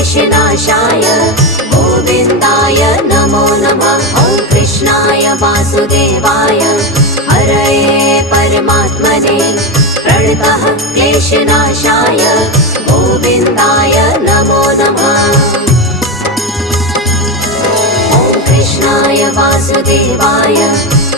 क्लेशनाशाय गोविन्दाय नमो नमः। ॐ कृष्णाय वासुदेवाय हरये परमात्मने प्रणतः क्लेशनाशाय गोविन्दाय नमो नमः। ॐ कृष्णाय वासुदेवाय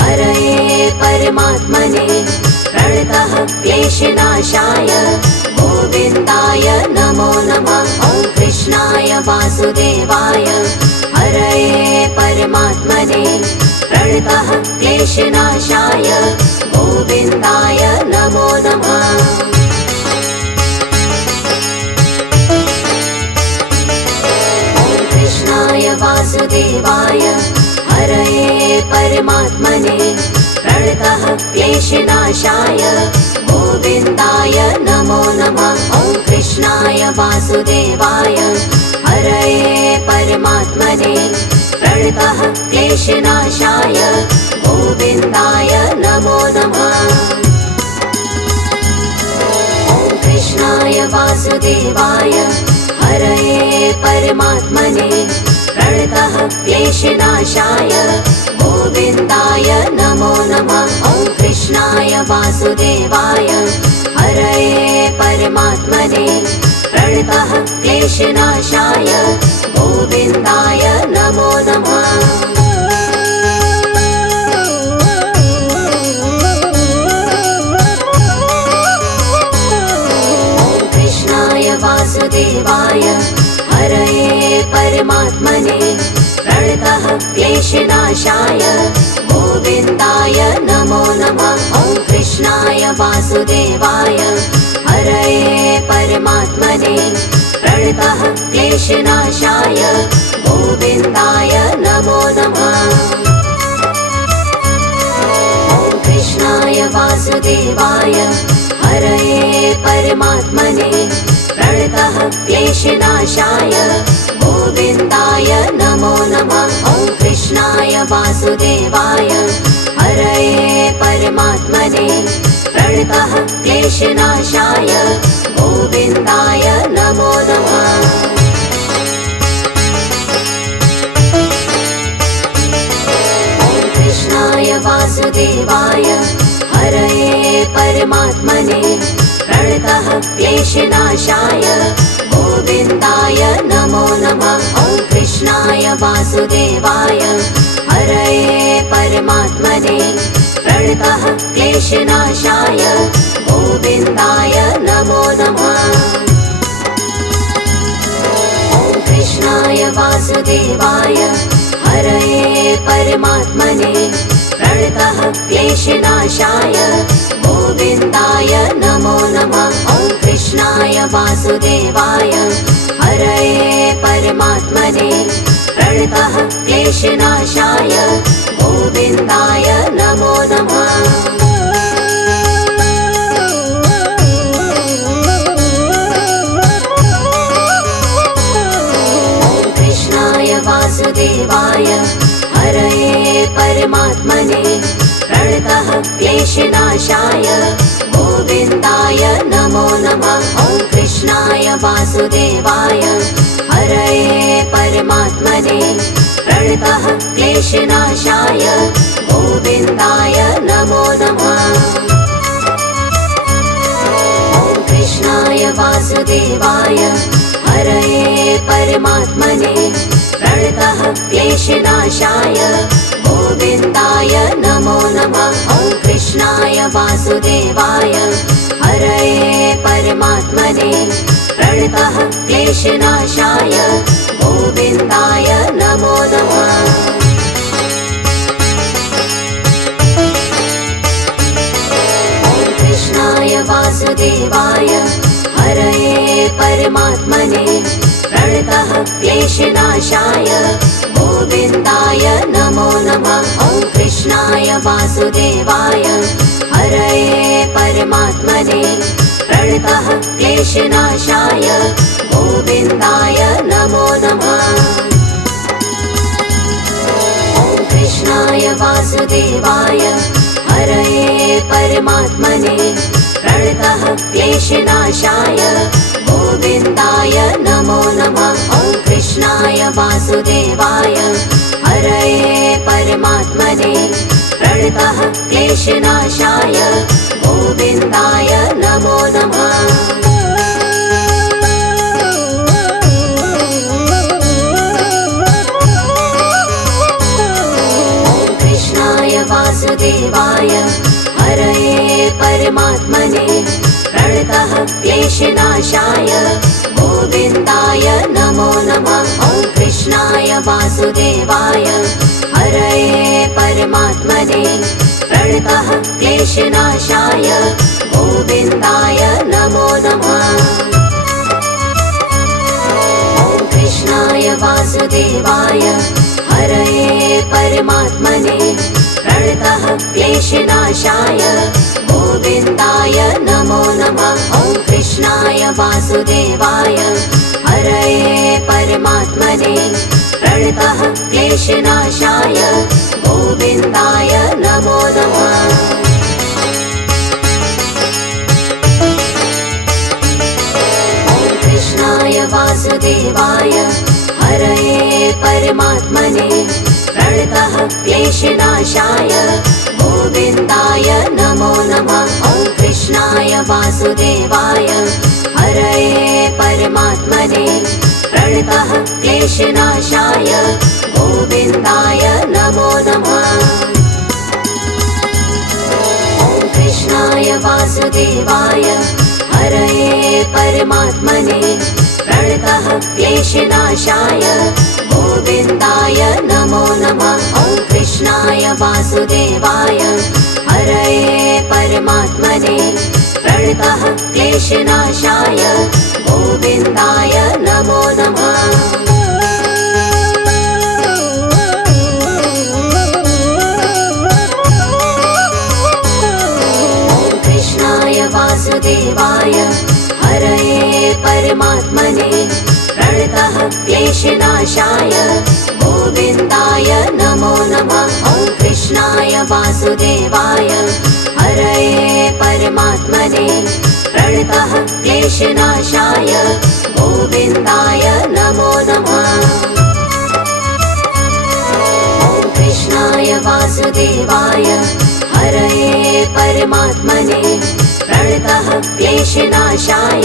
हरये परमात्मने प्रणतः क्लेशनाशाय गोविन्दाय नमो नमः। ॐ कृष्णाय वासुदेवाय हरये परमात्मने प्रणतः क्लेशनाशाय गोविन्दाय नमो नमः। ॐ कृष्णाय वासुदेवाय हरये परमात्मने प्रणतः क्लेशनाशाय गोविन्दाय नमो नमः। ॐ कृष्णाय वासुदेवाय हरये परमात्मने प्रणतः क्लेशनाशाय गोविन्दाय नमो नमः। ॐ कृष्णाय वासुदेवाय हरये परमात्मने प्रणतः क्लेशनाशाय गोविन्दाय नमो नमः। ॐ कृष्णाय वासुदेवाय हरये परमात्मने प्रणतः क्लेशनाशाय गोविन्दाय नमो नमः। ॐ कृष्णाय वासुदेवाय हरये परमात्मने प्रणतः क्लेशनाशाय गोविन्दाय नमो नमः। ॐ कृष्णाय वासुदेवाय हरये परमात्मने प्रणतः क्लेशनाशाय गोविन्दाय नमो नमः। ॐ कृष्णाय वासुदेवाय हरये परमात्मने प्रणतः क्लेशनाशाय गोविन्दाय नमो नमः। ॐ कृष्णाय वासुदेवाय हरये परमात्मने प्रणतः क्लेशनाशाय गोविन्दाय नमो नमः। ॐ कृष्णाय वासुदेवाय हरये परमात्मने प्रणतः क्लेशनाशाय गोविन्दाय नमो नमः। ॐ कृष्णाय वासुदेवाय हरये परमात्मने प्रणतः क्लेशनाशाय गोविन्दाय नमो नमः। ॐ कृष्णाय वासुदेवाय हरये परमात्मने प्रणतः क्लेशनाशाय गोविन्दाय नमो नमः। ॐ कृष्णाय वासुदेवाय हरये परमात्मने प्रणतः क्लेशनाशाय गोविन्दाय नमो नमः। ॐ कृष्णाय वासुदेवाय हरये परमात्मने प्रणतः क्लेशनाशाय गोविन्दाय नमो नमः। ॐ कृष्णाय वासुदेवाय हरये परमात्मने प्रणतः क्लेशनाशाय गोविन्दाय नमो नमः। ॐ कृष्णाय वासुदेवाय हरये परमात्मने प्रणतः क्लेशनाशाय गोविन्दाय नमो नमः। ॐ कृष्णाय वासुदेवाय हरये परमात्मने प्रणतः क्लेशनाशाय गोविन्दाय नमो नमः। ॐ कृष्णाय वासुदेवाय हरये परमात्मने प्रणतः क्लेशनाशाय गोविन्दाय नमो नमः। ॐ कृष्णाय वासुदेवाय हरये परमात्मने प्रणतः क्लेशनाशाय गोविन्दाय नमो नमः। ॐ कृष्णाय वासुदेवाय हरये परमात्मने प्रणतः क्लेशनाशाय गोविन्दाय नमो नमः। वासुदेवाय हरये परमात्मने प्रणतः क्लेशनाशाय गोविन्दाय नमो नमः। वासुदेवाय हरये परमात्मने प्रणतः क्लेशनाशाय गोविन्दाय नमो नमः। ॐ कृष्णाय वासुदेवाय हरये परमात्मने प्रणतः क्लेशनाशाय गोविन्दाय नमो नमः। ॐ कृष्णाय वासुदेवाय हरये परमात्मने प्रणतः क्लेशनाशाय गोविन्दाय नमो नमः। ॐ कृष्णाय वासुदेवाय हरये परमात्मने प्रणतः क्लेशनाशाय गोविन्दाय नमो नमः। ॐ कृष्णाय वासुदेवाय हरये परमात्मने प्रणतः क्लेशनाशाय गोविन्दाय नमो नमः। ॐ कृष्णाय वासुदेवाय हरये परमात्मने प्रणतः क्लेशनाशाय गोविन्दाय नमो नमः। ॐ कृष्णाय वासुदेवाय हरये परमात्मने प्रणतः क्लेशनाशाय गोविन्दाय नमो नमः। ॐ कृष्णाय वासुदेवाय हरये परमात्मने प्रणतः क्लेशनाशाय गोविन्दाय नमो नमः। ॐ कृष्णाय वासुदेवाय हरये परमात्मने प्रणतः क्लेशनाशाय गोविन्दाय नमो नमः। ॐ कृष्णाय वासुदेवाय हरये परमात्मने प्रणतः क्लेशनाशाय गोविन्दाय नमो नमः। ॐ कृष्णाय वासुदेवाय हरये परमात्मने प्रणतः क्लेशनाशाय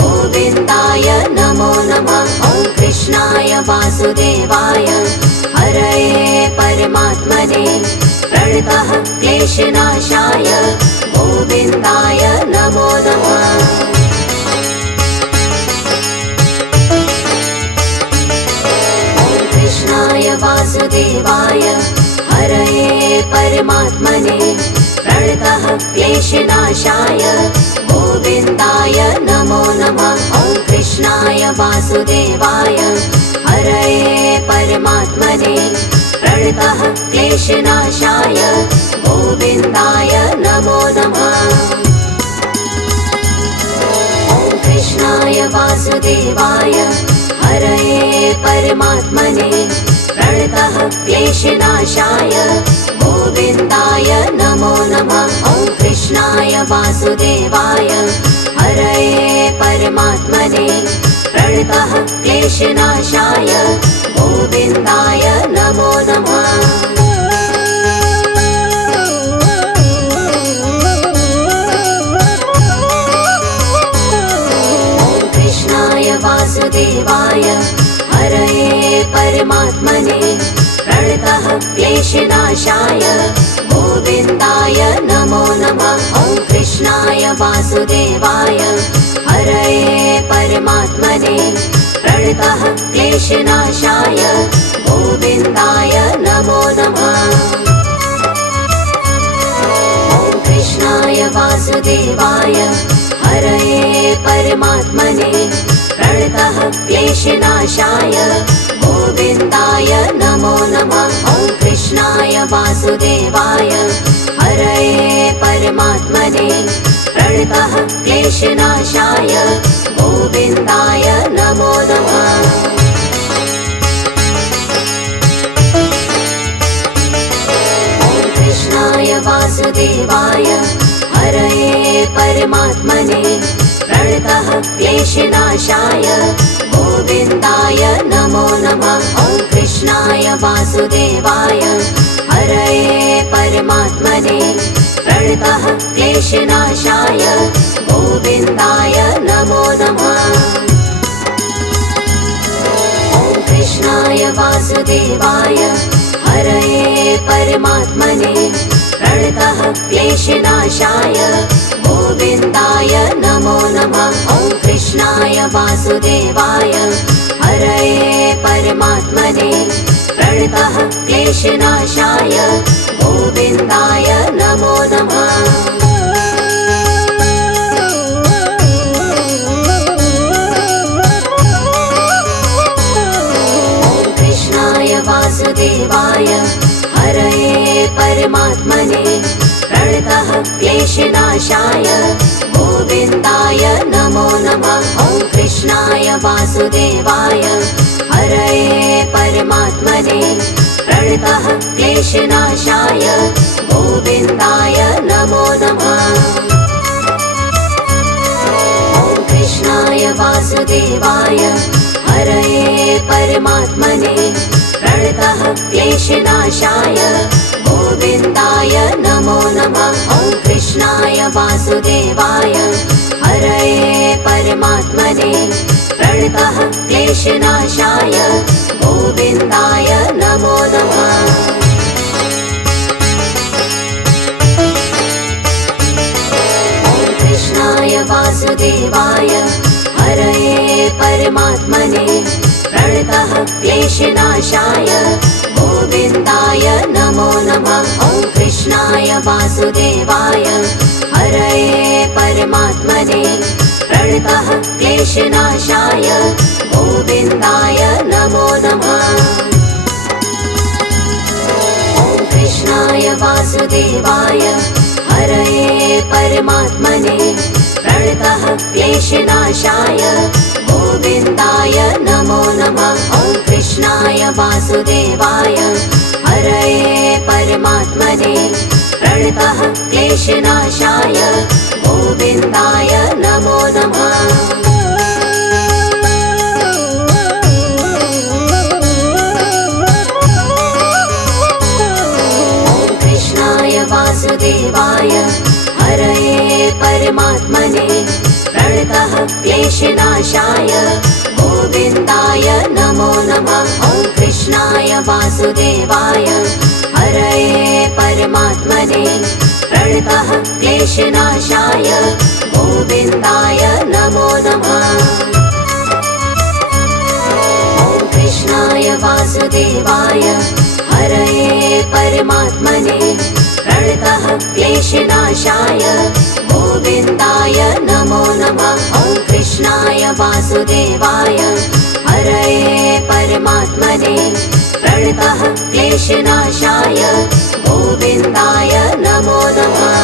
गोविन्दाय नमो नमः। ॐ कृष्णाय वासुदेवाय हरये परमात्मने प्रणतः क्लेशनाशाय गोविन्दाय नमो नमः। ॐ कृष्णाय वासुदेवाय हरये परमात्मने प्रणतः क्लेशनाशाय गोविन्दाय नमो नमः। ॐ कृष्णाय वासुदेवाय हरये परमात्मने प्रणतः क्लेशनाशाय गोविन्दाय नमो नमः। ॐ कृष्णाय वासुदेवाय हरये परमात्मने प्रणतः क्लेशनाशाय गोविन्दाय नमो नमः। ॐ कृष्णाय वासुदेवाय हरये परमात्मने प्रणतः क्लेशनाशाय गोविन्दाय नमो नमः। ॐ कृष्णाय वासुदेवाय हरये परमात्मने प्रणतः क्लेशनाशाय गोविन्दाय नमो नमः। ॐ कृष्णाय वासुदेवाय हरये परमात्मने प्रणतः क्लेशनाशाय गोविन्दाय नमो नमः। ॐ कृष्णाय वासुदेवाय हरये परमात्मने प्रणतः क्लेशनाशाय गोविन्दाय नमो नमः। ॐ कृष्णाय वासुदेवाय हरये परमात्मने प्रणतः क्लेशनाशाय गोविन्दाय नमो नमः। ॐ कृष्णाय वासुदेवाय हरये परमात्मने प्रणतः क्लेशनाशाय गोविन्दाय नमो नमः। वासुदेवाय हरये परमात्मने प्रणतः क्लेशनाशाय गोविन्दाय नमो नमः। ॐ कृष्णाय वासुदेवाय हरये परमात्मने प्रणतः क्लेशनाशाय गोविन्दाय नमो नमः। ॐ कृष्णाय वासुदेवाय हरये परमात्मने प्रणतः क्लेशनाशाय गोविन्दाय नमो नमः। ॐ कृष्णाय वासुदेवाय हरये परमात्मने प्रणतः क्लेशनाशाय गोविन्दाय नमो नमः। ॐ कृष्णाय वासुदेवाय हरये परमात्मने प्रणतः क्लेशनाशाय गोविन्दाय नमो नमः। ॐ कृष्णाय वासुदेवाय हरये परमात्मने प्रणतः क्लेशनाशाय गोविन्दाय नमो नमः। ॐ कृष्णाय वासुदेवाय हरये परमात्मने प्रणतः क्लेशनाशाय गोविन्दाय नमो नमः। ॐ कृष्णाय वासुदेवाय हरये परमात्मने प्रणतः क्लेशनाशाय गोविन्दाय नमो नमः। ॐ कृष्णाय वासुदेवाय हरये परमात्मने प्रणतः क्लेशनाशाय गोविन्दाय नमो नमः। ॐ कृष्णाय वासुदेवाय हरये परमात्मने प्रणतः क्लेशनाशाय गोविन्दाय नमो नमः। ॐ कृष्णाय वासुदेवाय हरये परमात्मने प्रणतः क्लेशनाशाय गोविन्दाय नमो नमः। ॐ कृष्णाय वासुदेवाय हरये परमात्मने प्रणतः क्लेशनाशाय गोविन्दाय नमो नमः। ॐ कृष्णाय वासुदेवाय हरये परमात्मने प्रणतः क्लेशनाशाय गोविन्दाय नमो नमः। ॐ कृष्णाय वासुदेवाय हरये परमात्मने प्रणतः क्लेशनाशाय गोविन्दाय नमो नमः। ॐ कृष्णाय वासुदेवाय हरये परमात्मने प्रणतः क्लेशनाशाय गोविन्दाय नमो नमः।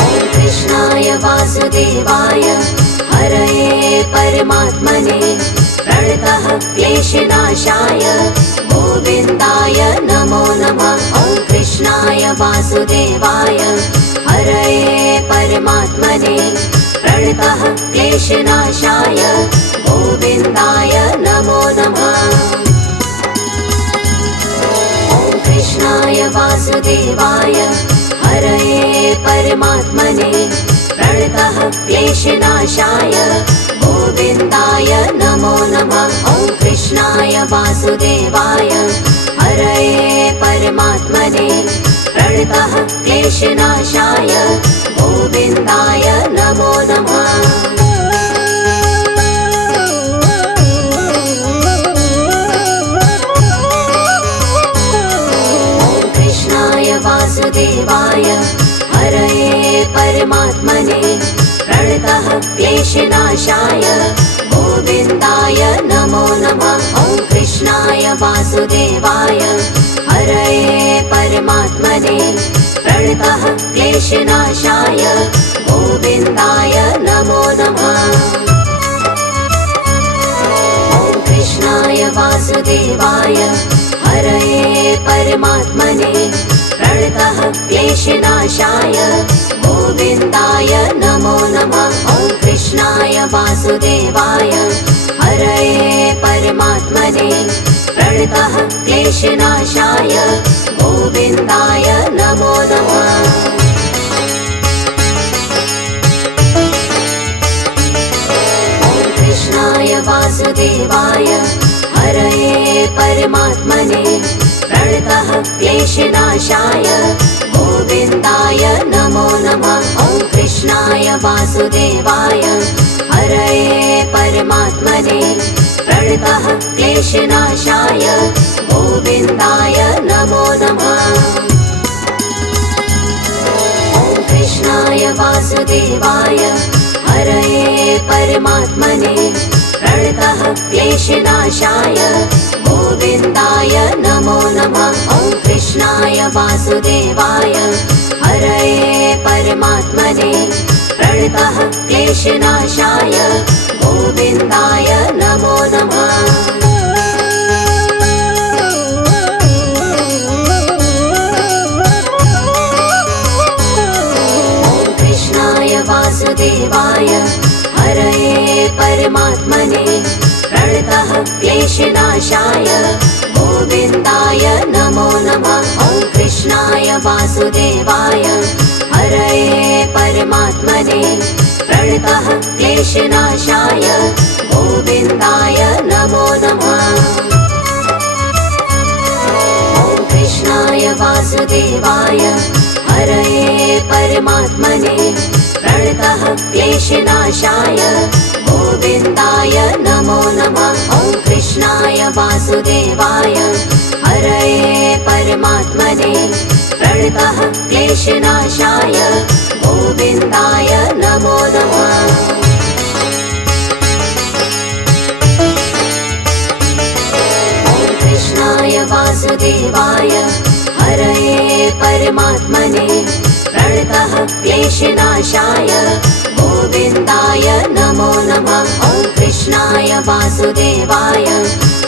ॐ कृष्णाय वासुदेवाय हरये परमात्मने प्रणतः क्लेशनाशाय गोविन्दाय नमो नमः। ॐ कृष्णाय वासुदेवाय हरये परमात्मने प्रणतः क्लेशनाशाय गोविन्दाय नमो नमः। ॐ कृष्णाय वासुदेवाय हरये परमात्मने प्रणतः क्लेशनाशाय गोविन्दाय नमो नमः। ॐ कृष्णाय वासुदेवाय हरये परमात्मने प्रणतः क्लेशनाशाय गोविन्दाय नमो नमः। ॐ कृष्णाय वासुदेवाय हरये परमात्मने प्रणतः क्लेशनाशाय गोविन्दाय नमो नमः। ॐ कृष्णाय वासुदेवाय हरये परमात्मने प्रणतः क्लेशनाशाय गोविन्दाय नमो नमः। ॐ कृष्णाय वासुदेवाय हरये परमात्मने प्रणतः क्लेशनाशाय गोविन्दाय नमो नमः। ॐ कृष्णाय वासुदेवाय क्लेशनाशाय गोविन्दाय नमो नमः। कृष्णाय वासुदेवाय हरये परमात्मने प्रणतः क्लेशनाशाय गोविन्दाय नमो नमः। ॐ कृष्णाय वासुदेवाय हरये परमात्मने प्रणतः क्लेशनाशाय गोविन्दाय नमो नमः। ॐ कृष्णाय वासुदेवाय हरये परमात्मने प्रणतः क्लेशनाशाय गोविन्दाय नमो नमः। ॐ कृष्णाय वासुदेवाय हरये परमात्मने प्रणतः क्लेशनाशाय गोविन्दाय नमो नमः। वासुदेवाय हरये परमात्मने प्रणतः क्लेशनाशाय गोविन्दाय नमो नमः। ॐ कृष्णाय वासुदेवाय हरये परमात्मने प्रणतः क्लेशनाशाय गोविन्दाय नमो नमः। ॐ कृष्णाय वासुदेवाय हरये परमात्मने प्रणतः क्लेशनाशाय गोविन्दाय नमो नमः। ॐ कृष्णाय वासुदेवाय हरये परमात्मने प्रणतः क्लेशनाशाय गोविन्दाय नमो नमः। ॐ कृष्णाय वासुदेवाय हरये परमात्मने प्रणतः क्लेशनाशाय गोविन्दाय नमो नमः। ॐ कृष्णाय वासुदेवाय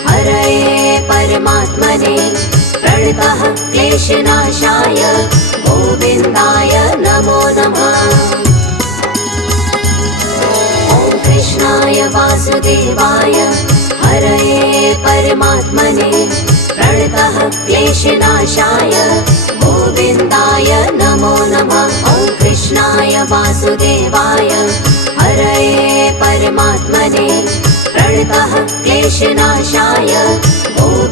हरये परमात्मने प्रणतः क्लेशनाशाय गोविन्दाय नमो नमः। ॐ कृष्णाय वासुदेवाय हरये परमात्मने प्रणतः क्लेशनाशाय गोविन्दाय नमो नमः। ॐ कृष्णाय वासुदेवाय हरये परमात्मने प्रणतः क्लेशनाशाय गोविन्दाय